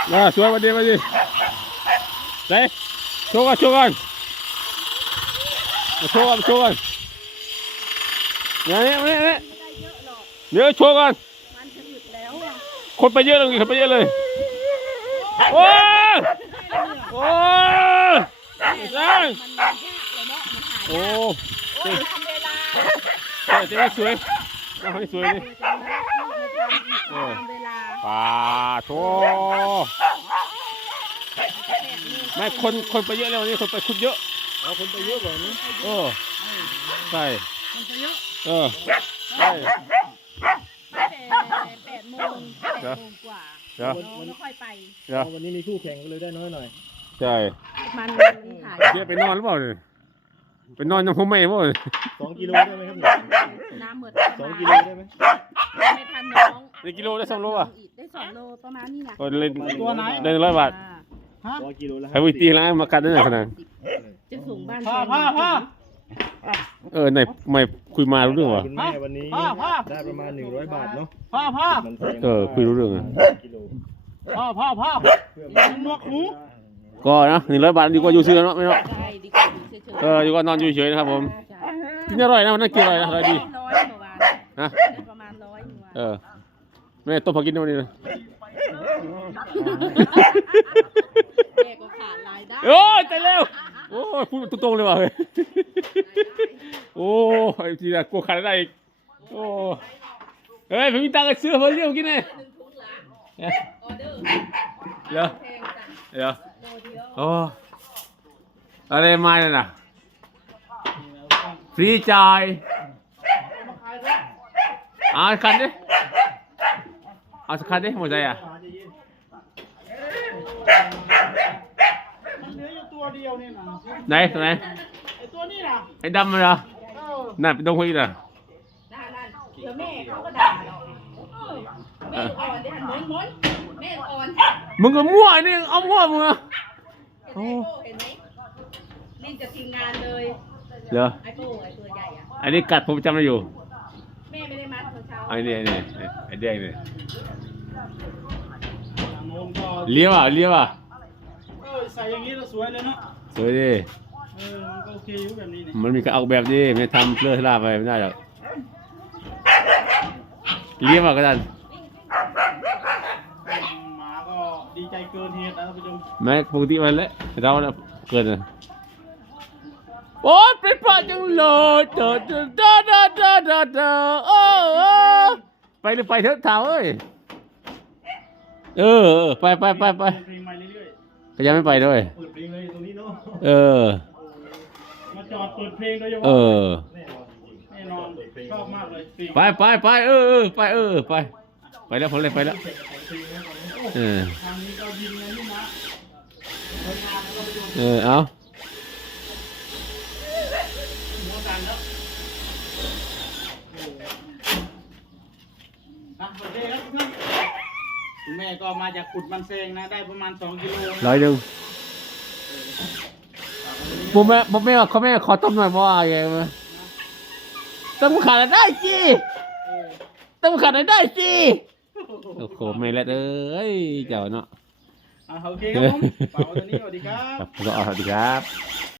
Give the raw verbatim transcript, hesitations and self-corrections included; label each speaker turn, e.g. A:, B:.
A: มาสวยมาดีมาดีไหนโชว์กันโชว์กันมาโชว์กันโชว์กันเนี่ยเนี่ยเนี่ยเดี๋ยวโชว์กันคนไปเยอะเลยคนไปเยอะเลยโอ้ยโอ้ยแรงโอ้เจ๊เจ๊สวยน้องสวยนี่ป่าโถไม่คนคนไปเยอะแล้ววันนี้คนไปคุดเยอะเอาคนไปเยอะกว่านี้เออใช่คนไปเยอะเออใช่
B: แปดโมงแปดโมงกว่าเราค่อยไป
C: วันนี้มีคู่แข่งก็เลยได้น้อยหน่อย
A: ใช่
B: มันถ่าย
A: เจ๊ไปนอนหรือเปล่าเนี่ยไปนอนยังผมไม่เปล่า
C: สองกิโลได้ไหมครับ
B: น้ำเหมือน
C: สองกิโลได้ไหม
B: ไม่ทันน้อง
A: ได้กิโลได้สองโลอ่ะ
B: ได้สองโลประมาณนี้นะ
A: เล่นตัวไหนได้ร้อยบาท
C: สองกิโลแล้ว
A: ให้วิตีแล้วมากัดได้ไหนขนาด
B: จะสูงบ้าน
C: พ่อพ่อพ่อ
A: เออไหนไม่คุยมารู้เรื่องวะ
C: คุณแม่วันนี้ได้ประมาณหนึ่งร้อยบาทเนาะ
D: พ่อพ่อ
A: เออคุยรู้เรื่องอ่ะ
D: พ่อพ่อพ่อหนวกหู
A: ก็นะหนึ่งร้อยบาทดีกว่าอยู่เฉยเนาะไม่เนาะเอออยู่ก็นอนอยู่เฉยนะครับผมกินอร่อยนะมันน่ากินอร่อยนะอร่อยดีนะ
B: ประมาณร้อย
A: เออแม่ต้มผักกินวันนี้นะ
B: แม่ก็ขาดรายได้
A: โอ้ยใจเร็วโอ้ยพูดตรงๆเลยว่ะเฮ้ยโอ้ยทีละกลัวขาดได้อีกโอ้เฮ้ยผมมีตังค์ซื้อเพิ่มเยอะกินเลยเดี๋ยวเดี๋ยวโอ้อะไรมาเนี่ยนะฟรีจ่ายเอาคันดิเอาสักคันดิหมดใจอ่ะ
D: มันเหลืออยู่ตัวเดียวนี่นะ
A: ไหนตัวไหน
D: ไอตัวนี้นะ
A: ไอ้ดำมันเหรอนั่นเป็นดงคุยน่ะ
B: ด่านั่นเดี๋ยวแม่เขาก็ด่าเราแม่อ่อนเดี๋ยวหันม้วนม้วนแม่อ่อน
A: มึงก็มั่วนี่เอามั่วมึงอ่ะ
B: โอ้เห็นไหมนี่จะทีมงานเลย
A: เหรอ
B: ไอโก้ไอตัวใหญ่อะ
A: อันนี้กัดผมจำได้อยู่
B: แม่ไม่ได้มัดตอนเช้า
A: ไอ้นี่ไอ้นี่ไอ้แดงนี่เลี้ยวอ่ะเลี้ยวอ่ะ
D: เออใส่อย่างนี้เราสวยเลยเนาะ
A: สวยดิ
D: เออมันก็โอเคอยู่แบบนี้นี่
A: มันมีการออกแบบดิไม่ทำเพื่อลาไปไม่ได้หรอกเลี้ยวอ่ะก็ได้
D: หมาก็ดีใจเกินเหตุนะท่านผู้ชม
A: แม้ปกติมันแหละเราเกินอ่ะโอ้เป็นปลาจังเลยเด้อเด้อเด้อเด้อเด้อเด้อเด้อโอ้ไปเลยไปเถอะเท้าเอ้ยเออไปไปไปไป
D: เพลงใหม่เรื่อย
A: ก็ยังไม่ไปด้วย
C: เปิดเพลงเลยตรงนี้เนาะ
A: เออ
D: มาจอดเปิดเพลงโดยเฉพาะ
A: เออ
D: แน่นอนชอบมากเลย
A: ไปไปไปเออเออไปเออไปไปแล้วผมเลยไปแล้วเออ
D: ทางนี้ก็ยิงนะนี่นะ
A: เออเอา
D: แม่ก็มาจากขุดมันเซงนะได้ประมาณสองกิโล
A: ร้อยหนึ่งผมแม่ผมแม่เขาแม่ขอต้มหน่อยว่าไงมาต้มขาดได้จีต้มขาดได้จีโอ้โหไม่ละเอ้ยเจ้าเนาะ
D: โอเคครับผมเป่าตอนนี้สวัสดีครับ
A: ก็สวัสดีครับ